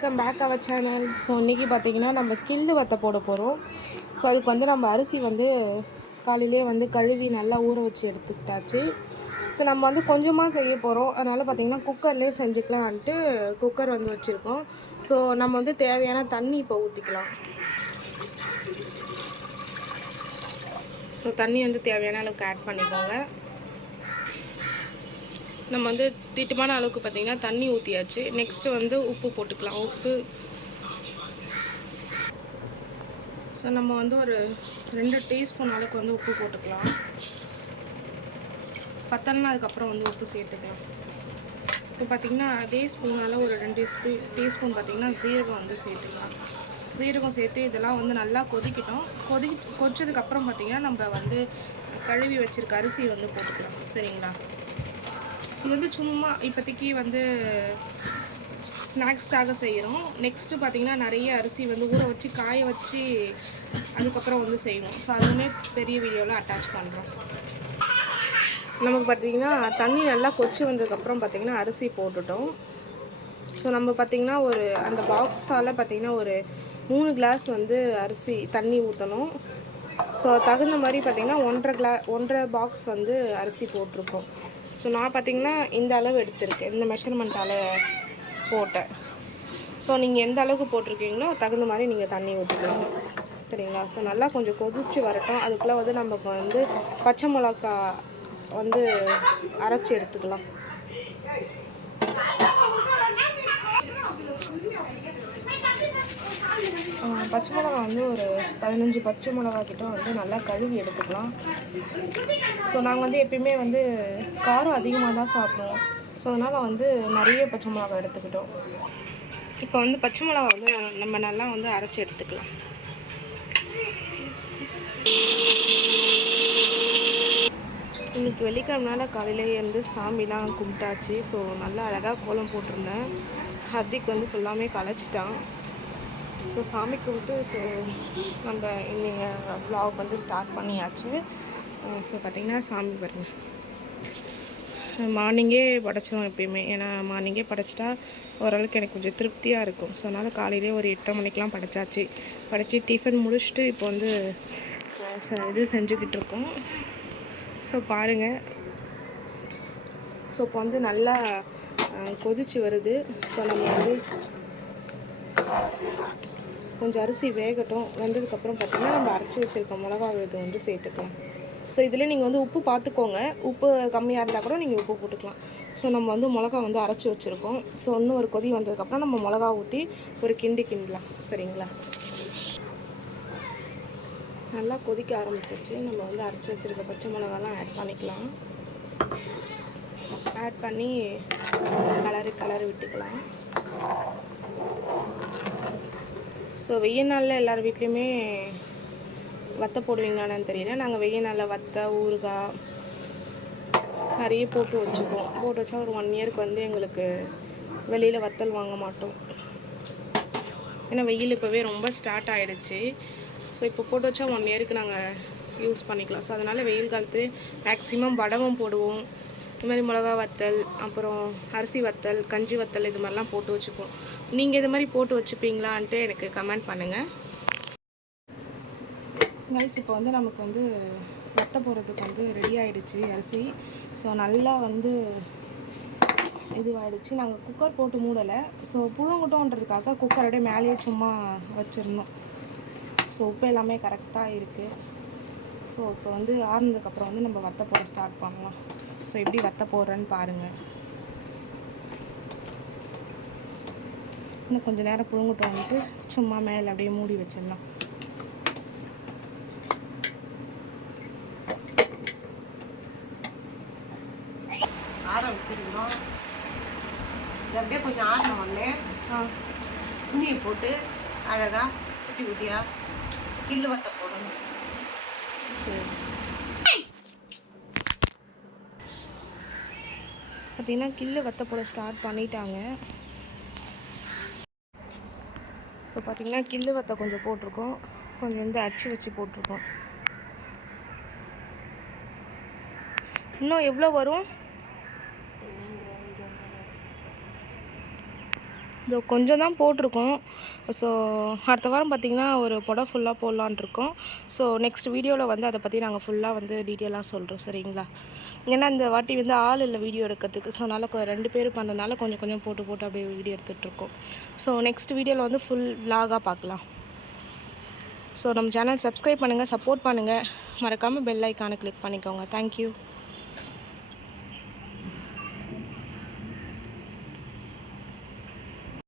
Welcome back our channel so இன்றைக்கி பார்த்தீங்கன்னா நம்ம கில்லு வத்தை போட போகிறோம் ஸோ அதுக்கு வந்து நம்ம அரிசி வந்து காலையிலே வந்து கழுவி நல்லா ஊற வச்சு எடுத்துக்கிட்டாச்சு. ஸோ நம்ம வந்து கொஞ்சமாக செய்ய போகிறோம் அதனால் பார்த்திங்கன்னா குக்கர்லேயே செஞ்சுக்கலான்ட்டு குக்கர் வந்து வச்சுருக்கோம். ஸோ நம்ம வந்து தேவையான தண்ணி இப்போ ஊற்றிக்கலாம் ஸோ தண்ணி வந்து தேவையான அளவுக்கு ஆட் பண்ணிக்கோங்க. நம்ம வந்து திட்டமான அளவுக்கு பார்த்திங்கன்னா தண்ணி ஊற்றியாச்சு நெக்ஸ்ட்டு வந்து உப்பு போட்டுக்கலாம். உப்பு. ஸோ நம்ம வந்து ஒரு ரெண்டு டீஸ்பூன் அளவுக்கு வந்து உப்பு போட்டுக்கலாம். பத்தலைன்னா அதுக்கப்புறம் வந்து உப்பு சேர்த்துக்கலாம். இப்போ பார்த்திங்கன்னா அதே ஸ்பூனால் ஒரு ரெண்டு ஸ்பூ டீஸ்பூன் பார்த்திங்கன்னா ஜீரகம் வந்து சேர்த்துக்கலாம். ஜீரகம் சேர்த்து இதெல்லாம் வந்து நல்லா கொதிக்கிட்டோம். கொதி கொதிச்சதுக்கப்புறம் பார்த்திங்கன்னா நம்ம வந்து கழுவி வச்சுருக்க அரிசி வந்து போட்டுக்கலாம். சரிங்களா? இது வந்து சும்மா இப்போதைக்கு வந்து ஸ்நாக்ஸ்க்காக செய்கிறோம். நெக்ஸ்ட்டு பார்த்திங்கன்னா நிறைய அரிசி வந்து ஊற வச்சு காய வச்சு அதுக்கப்புறம் வந்து செய்வோம். ஸோ அதுவுமே பெரிய வீடியோவில் அட்டாச் பண்ணுறோம் நமக்கு பார்த்திங்கன்னா தண்ணி நல்லா கொச்சி வந்ததுக்கப்புறம் பார்த்திங்கன்னா அரிசி போட்டுட்டோம். ஸோ நம்ம பார்த்திங்கன்னா ஒரு அந்த பாக்ஸால் பார்த்திங்கன்னா ஒரு மூணு கிளாஸ் வந்து அரிசி தண்ணி ஊற்றணும் ஸோ தகுந்த மாதிரி பார்த்திங்கன்னா ஒன்றரை கிளா ஒன்றரை பாக்ஸ் வந்து அரிசி போட்டிருக்கோம். ஸோ நான் பார்த்திங்கன்னா இந்த அளவு எடுத்திருக்கேன். இந்த மெஷர்மெண்ட்டால் போட்டேன். ஸோ நீங்கள் எந்த அளவுக்கு போட்டிருக்கீங்களோ தகுந்த மாதிரி நீங்கள் தண்ணி ஊற்றிக்கலாம் சரிங்களா? ஸோ நல்லா கொஞ்சம் கொதிச்சு வரட்டும். அதுக்குள்ளே வந்து நமக்கு வந்து பச்சை மிளகா வந்து அரைச்சி எடுத்துக்கலாம். பச்சை மிளகா வந்து ஒரு பதினஞ்சு பச்சை மிளகா கிட்ட வந்து நல்லா கழுவி எடுத்துக்கலாம். ஸோ நாங்கள் வந்து எப்பயுமே வந்து காரம் அதிகமாக தான் சாப்பிடுவோம். ஸோ அதனால் வந்து நிறைய பச்சை மிளகா எடுத்துக்கிட்டோம். இப்போ வந்து பச்சை மிளகா வந்து நம்ம நல்லா வந்து அரைச்சி எடுத்துக்கலாம். இன்றைக்கி வெள்ளிக்கிழமனால காலையிலேயே வந்து சாமிலாம் கும்பிட்டாச்சு. ஸோ நல்லா அழகாக கோலம் போட்டிருந்தேன். ஹர்திக் வந்து ஃபுல்லாமே களைச்சிட்டான் ஸோ சாமி கும்பிட்டு ஸோ நம்ம இன்றைய வ்ளாக் வந்து ஸ்டார்ட் பண்ணியாச்சு. ஸோ பார்த்திங்கன்னா சாமி பாருங்க. மார்னிங்கே படைச்சோம் எப்பயுமே. ஏன்னா மார்னிங்கே படைச்சிட்டா ஓரளவுக்கு எனக்கு கொஞ்சம் திருப்தியாக இருக்கும். ஸோ அதனால் காலையிலே ஒரு எட்டரை மணிக்கெலாம் படைச்சாச்சு. படைச்சி டிஃபன் முடிச்சுட்டு இப்போ வந்து இது செஞ்சுக்கிட்டு இருக்கோம். ஸோ பாருங்கள் ஸோ இப்போ வந்து நல்லா கொதிச்சு வருது. ஸோ நம்ம வந்து கொஞ்சம் அரிசி வேகட்டும். வெந்ததுக்கப்புறம் பார்த்திங்கன்னா நம்ம அரைச்சி வச்சுருக்க மிளகா விழுது வந்து சேர்த்துக்கலாம். ஸோ இதில் நீங்கள் வந்து உப்பு பார்த்துக்கோங்க உப்பு கம்மியாக இருந்தால் கூட நீங்கள் உப்பு போட்டுக்கலாம். ஸோ நம்ம வந்து மிளகா வந்து அரைச்சி வச்சுருக்கோம். ஸோ இன்னும் ஒரு கொதி வந்ததுக்கப்புறம் நம்ம மிளகா ஊற்றி ஒரு கிண்டி கிண்டலாம். சரிங்களா? நல்லா கொதிக்க ஆரம்பிச்சிருச்சு. நம்ம வந்து அரைச்சி வச்சுருக்க பச்சை மிளகாலாம் ஆட் பண்ணிக்கலாம். ஆட் பண்ணி கலரு கலரு விட்டுக்கலாம். ஸோ வெயில் நாளில் எல்லார் வீட்லேயுமே வத்தை போடுவீங்களான்னு தெரியல. நாங்கள் வெயில் நாளில் வத்தை ஊறுகாய் நிறைய போட்டு வச்சுப்போம். போட்டு வச்சா ஒரு ஒன் இயருக்கு வந்து எங்களுக்கு வெளியில் வத்தல் வாங்க மாட்டோம். ஏன்னா வெயில் இப்போவே ரொம்ப ஸ்டார்ட் ஆகிடுச்சு ஸோ இப்போ போட்டு வச்சா ஒன் இயருக்கு நாங்கள் யூஸ் பண்ணிக்கலாம். ஸோ அதனால் வெயில் காலத்து மேக்ஸிமம் வடகம் போடுவோம். இது மாதிரி மிளகா வத்தல் அப்புறம் அரிசி வத்தல் கஞ்சி வத்தல் இது மாதிரிலாம் போட்டு வச்சுப்போம். நீங்கள் இது மாதிரி போட்டு வச்சுப்பீங்களான்ட்டு எனக்கு கமெண்ட் பண்ணுங்கள் கைஸ் இப்போ வந்து நமக்கு வந்து வத்த போடுறதுக்கு வந்து ரெடி ஆகிடுச்சு அரிசி. ஸோ நல்லா வந்து இதுவாகிடுச்சு நாங்கள் குக்கர் போட்டு மூடலை. ஸோ புழுங்கட்டோன்றதுக்காக குக்கரோட மேலேயே சும்மா வச்சுருந்தோம். ஸோ உப்பு எல்லாமே கரெக்டாக இருக்குது ஸோ இப்போ வந்து ஆறுனதுக்கப்புறம் வந்து நம்ம வத்த போட ஸ்டார்ட் பண்ணலாம். ஸோ எப்படி வத்த போடுறேன்னு பாருங்கள் இன்னும் கொஞ்சம் நேரம் புழுங்கட்டும் வந்துட்டு சும்மா மேலே அப்படியே மூடி வச்சிடலாம். ஆற வச்சிருந்தோம் அப்படியே கொஞ்சம் ஆறின உடனே துணியை போட்டு அழகா குட்டி குட்டியா கில்லு வத்த போடணும். சரி. பார்த்தீங்கன்னா கில்லு வத்த போட ஸ்டார்ட் பண்ணிட்டாங்க இப்போ பார்த்திங்கன்னா கில்லு வத்த கொஞ்சம் போட்டிருக்கோம். கொஞ்சம் வந்து அச்சு வச்சு போட்டிருக்கோம். இன்னும் எவ்வளோ வரும்? இதோ கொஞ்சம் தான் போட்டிருக்கோம். ஸோ அடுத்த வாரம் பார்த்திங்கன்னா ஒரு புடவை ஃபுல்லாக போடலான் இருக்கோம். ஸோ நெக்ஸ்ட் வீடியோவில் வந்து அதை பற்றி நாங்கள் ஃபுல்லாக வந்து டீட்டெயிலாக சொல்கிறோம் சரிங்களா? ஏன்னா இந்த வாட்டி வந்து ஆள் இல்லை வீடியோ எடுக்கிறதுக்கு. ஸோ அதனால் கொ- ரெண்டு பேர் பண்ணுறதுனால கொஞ்சம் கொஞ்சம் போட்டு போட்டு அப்படியே வீடியோ எடுத்துகிட்ருக்கோம் ஸோ நெக்ஸ்ட் வீடியோவில் வந்து ஃபுல் விலாகாக பார்க்கலாம். ஸோ நம்ம சேனல் சப்ஸ்கிரைப் பண்ணுங்கள் சப்போர்ட் பண்ணுங்கள் மறக்காமல் பெல் ஐக்கானை கிளிக் பண்ணிக்கோங்க. தேங்க்யூ